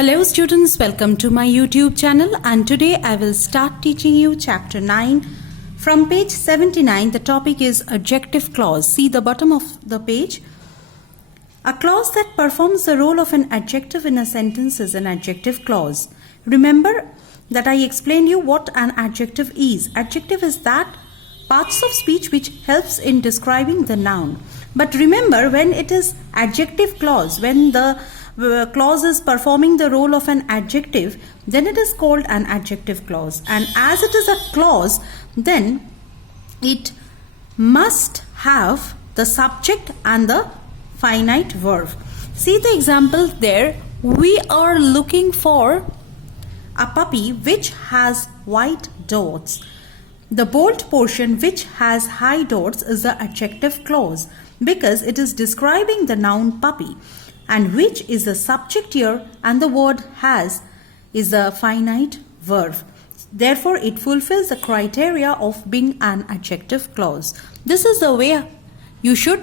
Hello students, welcome to my YouTube channel, and today I will start teaching you chapter 9 from page 79. The topic is adjective clause. See the bottom of the page. A clause that performs the role of an adjective in a sentence is an adjective clause. Remember that I explained you what an adjective is. Adjective is that parts of speech which helps in describing the noun. But remember, when it is adjective clause, when the clause is performing the role of an adjective, then it is called an adjective clause. And as it is a clause, then it must have the subject and the finite verb. See the example there. We are looking for a puppy which has white dots. The bold portion which has high dots is the adjective clause because it is describing the noun puppy, and which is the subject here, and the word has is the finite verb. Therefore, it fulfills the criteria of being an adjective clause. This is the way you should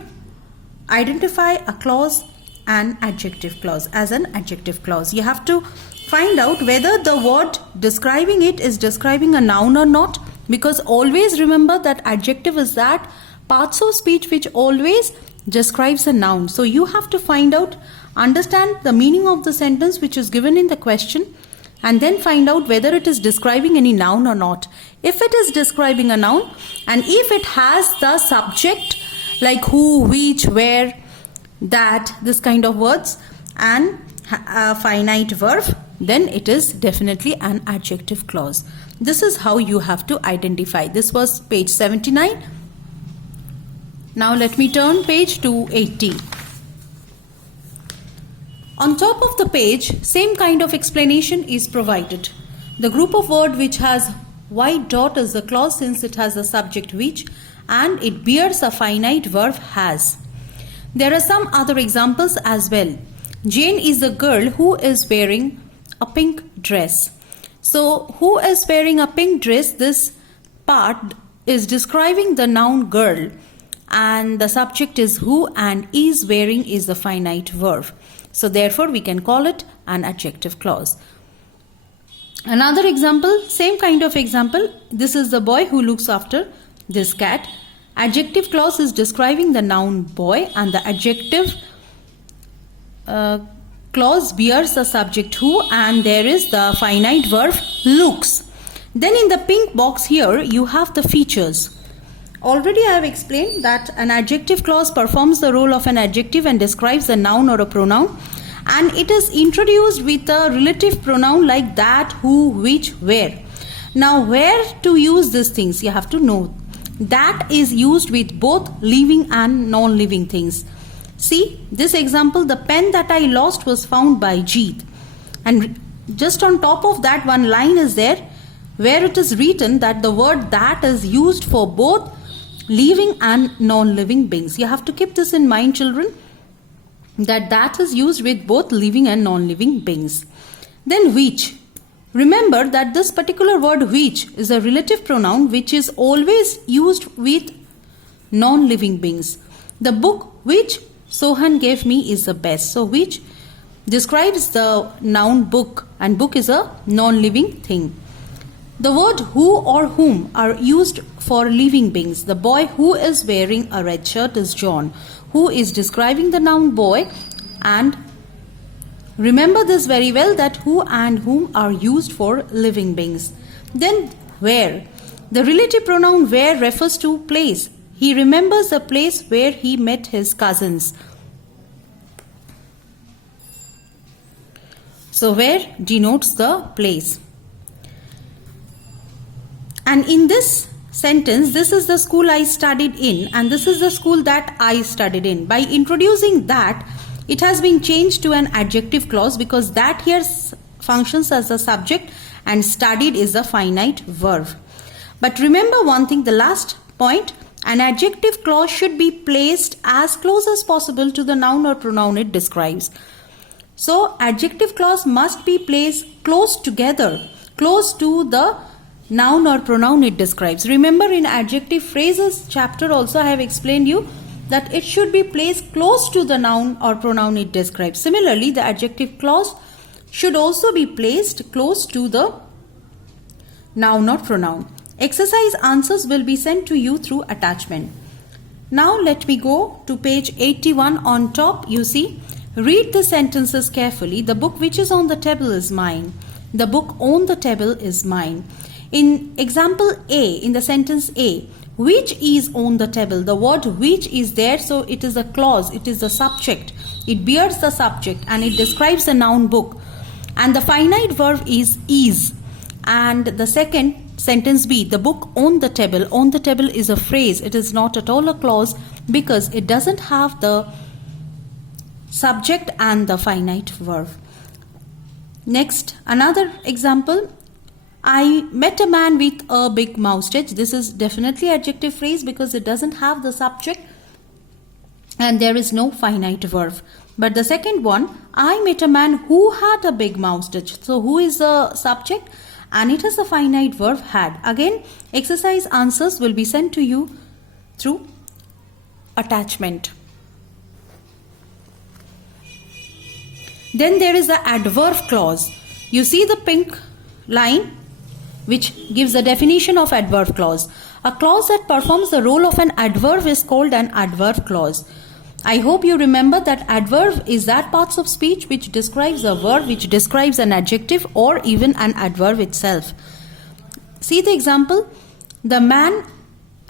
identify a clause, an adjective clause, as an adjective clause. You have to find out whether the word describing it is describing a noun or not, because always remember that adjective is that parts of speech which always describes a noun. So you have to find out, understand the meaning of the sentence which is given in the question, and then find out whether it is describing any noun or not. If it is describing a noun, and if it has the subject like who, which, where, that, this kind of words, and a finite verb, then it is definitely an adjective clause. This is how you have to identify. This was page 79. Now let me turn page to 80. On top of the page, same kind of explanation is provided. The group of word which has white dot is the clause since it has a subject which, and it bears a finite verb has. There are some other examples as well. Jane is the girl who is wearing a pink dress. So who is wearing a pink dress? This part is describing the noun girl, and the subject is who, and is wearing is the finite verb. So therefore we can call it an adjective clause. Another example, same kind of example. This is the boy who looks after this cat. Adjective clause is describing the noun boy, and the adjective clause bears the subject who, and there is the finite verb looks. Then in the pink box here you have the features. Already I have explained that an adjective clause performs the role of an adjective and describes a noun or a pronoun, and it is introduced with a relative pronoun like that, who, which, where. Now where to use these things you have to know. That is used with both living and non-living things. See this example, the pen that I lost was found by Jeet, and just on top of that one line is there where it is written that the word that is used for both living and non-living beings. You have to keep this in mind, children, that is used with both living and non-living beings. Then which. Remember that this particular word which is a relative pronoun which is always used with non-living beings. The book which Sohan gave me is the best. So which describes the noun book, and book is a non-living thing. The word who or whom are used for living beings. The boy who is wearing a red shirt is John, who is describing the noun boy, and remember this very well that who and whom are used for living beings. Then where. The relative pronoun where refers to place. He remembers the place where he met his cousins. So where denotes the place. And in this sentence, this is the school I studied in, and this is the school that I studied in. By introducing that, it has been changed to an adjective clause because that here functions as a subject and studied is a finite verb. But remember one thing, the last point, an adjective clause should be placed as close as possible to the noun or pronoun it describes. So adjective clause must be placed close together, close to the noun or pronoun it describes. Remember in adjective phrases chapter also I have explained you that it should be placed close to the noun or pronoun it describes. Similarly, the adjective clause should also be placed close to the noun or pronoun. Exercise answers will be sent to you through attachment. Now let me go to page 81 on top. You see, read the sentences carefully. The book which is on the table is mine. The book on the table is mine. In example A, in the sentence A, which is on the table? The word which is there, so it is a clause, it is the subject. It bears the subject and it describes the noun book. And the finite verb is. And the second sentence B, the book on the table. On the table is a phrase. It is not at all a clause because it doesn't have the subject and the finite verb. Next, another example. I met a man with a big moustache. This is definitely adjective phrase because it doesn't have the subject and there is no finite verb. But the second one, I met a man who had a big moustache. So who is the subject? And it has a finite verb had. Again, exercise answers will be sent to you through attachment. Then there is the adverb clause. You see the pink line which gives a definition of adverb clause. A clause that performs the role of an adverb is called an adverb clause. I hope you remember that adverb is that parts of speech which describes a verb, which describes an adjective or even an adverb itself. See the example. The man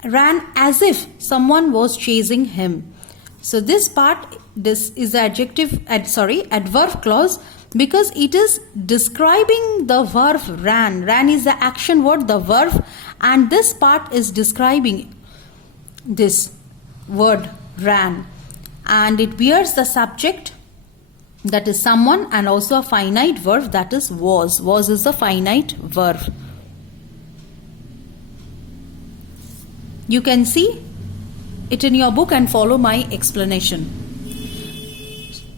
ran as if someone was chasing him. So this part, this is the adverb clause because it is describing the verb ran. Ran is the action word, the verb, and this part is describing this word ran. And it bears the subject, that is someone, and also a finite verb, that is was. Was is the finite verb. You can see it in your book and follow my explanation.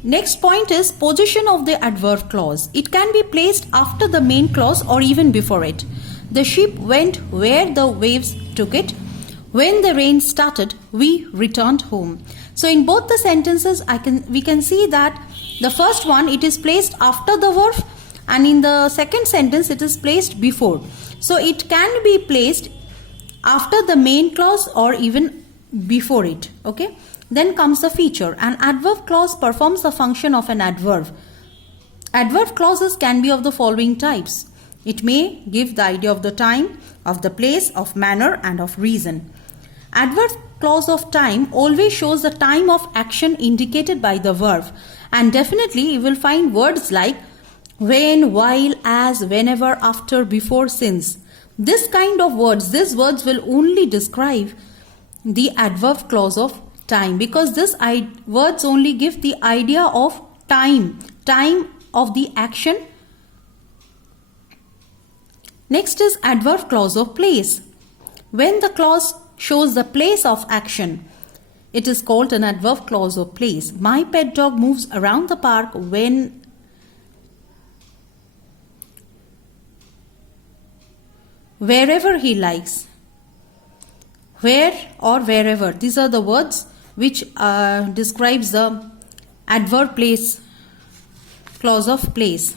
Next point is position of the adverb clause. It can be placed after the main clause or even before it. The ship went where the waves took it. When the rain started, we returned home. So in both the sentences, we can see that the first one, it is placed after the verb, and in the second sentence, it is placed before. So it can be placed after the main clause or even before it. Okay. Then comes the feature. An adverb clause performs the function of an adverb. Adverb clauses can be of the following types. It may give the idea of the time, of the place, of manner, and of reason. Adverb clause of time always shows the time of action indicated by the verb, and definitely you will find words like when, while, as, whenever, after, before, since. This kind of words, these words will only describe the adverb clause of time because these words only give the idea of time of the action. Next is adverb clause of place. When the clause shows the place of action, it is called an adverb clause of place. My pet dog moves around the park wherever he likes. Where or wherever. These are the words which describes the adverb place, clause of place.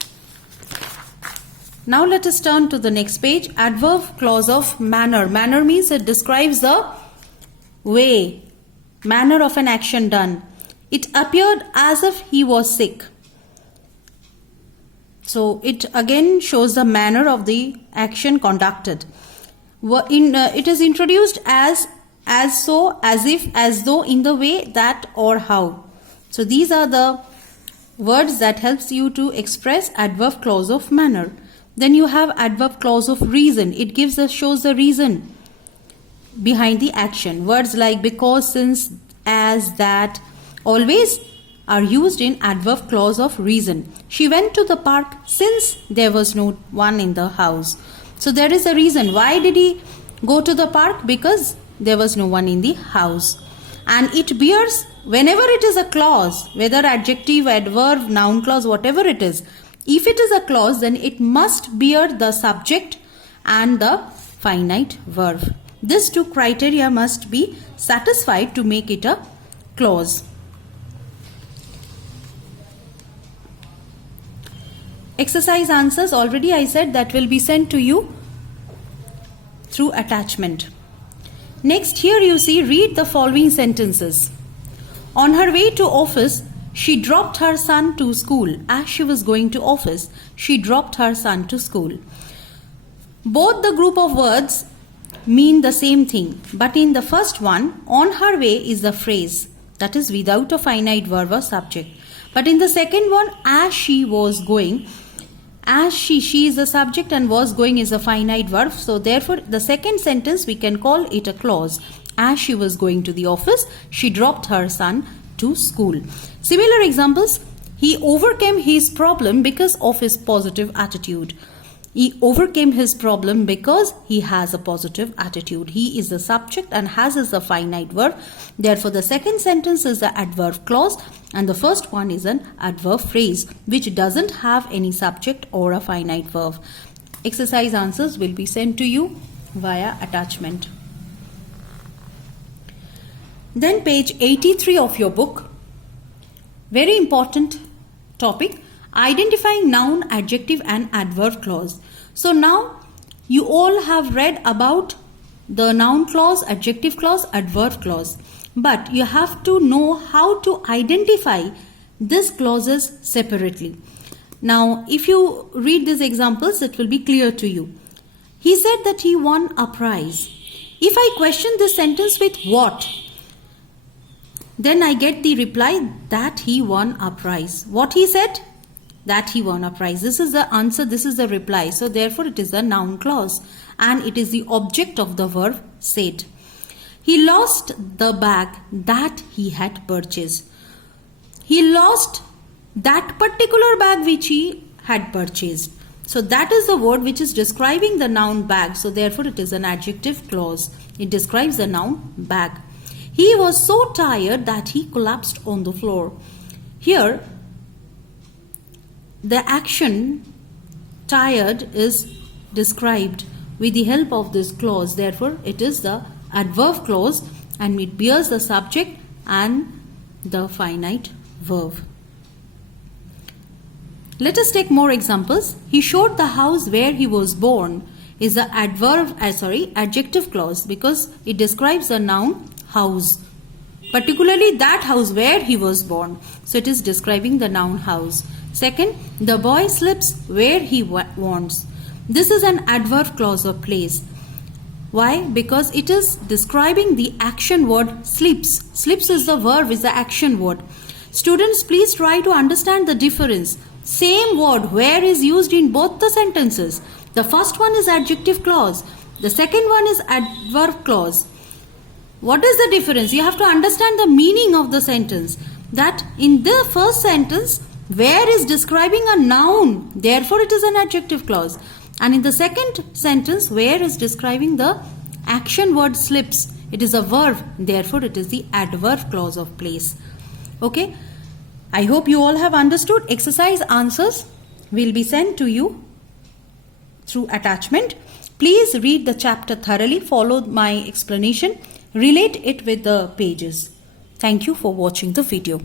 Now let us turn to the next page. Adverb clause of manner. Manner means it describes the way, manner of an action done. It appeared as if he was sick. So it again shows the manner of the action conducted. It is introduced as so, as if, as though, in the way, that, or how. So these are the words that helps you to express adverb clause of manner. Then you have adverb clause of reason. It shows the reason behind the action. Words like because, since, as, that always are used in adverb clause of reason. She went to the park since there was no one in the house. So there is a reason. Why did he go to the park? Because there was no one in the house. And it bears, whenever it is a clause, whether adjective, adverb, noun clause, whatever it is, if it is a clause, then it must bear the subject and the finite verb. These two criteria must be satisfied to make it a clause. Exercise answers, already I said that will be sent to you through attachment. Next, here you see, read the following sentences. On her way to office, she dropped her son to school. As she was going to office, she dropped her son to school. Both the group of words mean the same thing, but in the first one, on her way is the phrase, that is without a finite verb or subject. But in the second one, as she was going, as she is the subject and was going is a finite verb. So therefore, the second sentence we can call it a clause. As she was going to the office, she dropped her son to school. Similar examples, he overcame his problem because of his positive attitude. He overcame his problem because he has a positive attitude. He is the subject and has is a finite verb. Therefore, the second sentence is the adverb clause and the first one is an adverb phrase which doesn't have any subject or a finite verb. Exercise answers will be sent to you via attachment. Then page 83 of your book. Very important topic. Identifying noun, adjective and adverb clause. So now you all have read about the noun clause, adjective clause, adverb clause. But you have to know how to identify these clauses separately. Now if you read these examples, it will be clear to you. He said that he won a prize. If I question this sentence with what? Then I get the reply that he won a prize. What he said? That he won a prize. This is the answer, this is the reply. So therefore it is a noun clause and it is the object of the verb said. He lost the bag that he had purchased. He lost that particular bag which he had purchased. So that is the word which is describing the noun bag. So therefore it is an adjective clause. It describes the noun bag. He was so tired that he collapsed on the floor. Here the action tired is described with the help of this clause. Therefore, it is the adverb clause and it bears the subject and the finite verb. Let us take more examples. He showed the house where he was born is the adjective clause because it describes the noun house. Particularly that house where he was born. So it is describing the noun house. Second, the boy sleeps where he wants. This is an adverb clause of place. Why? Because it is describing the action word sleeps. Sleeps is the verb, is the action word. Students, please try to understand the difference. Same word where is used in both the sentences. The first one is adjective clause. The second one is adverb clause. What is the difference? You have to understand the meaning of the sentence. That in the first sentence, where is describing a noun, therefore it is an adjective clause. And in the second sentence, where is describing the action word slips, it is a verb, therefore it is the adverb clause of place. Okay, I hope you all have understood. Exercise answers will be sent to you through attachment. Please read the chapter thoroughly, follow my explanation, relate it with the pages. Thank you for watching the video.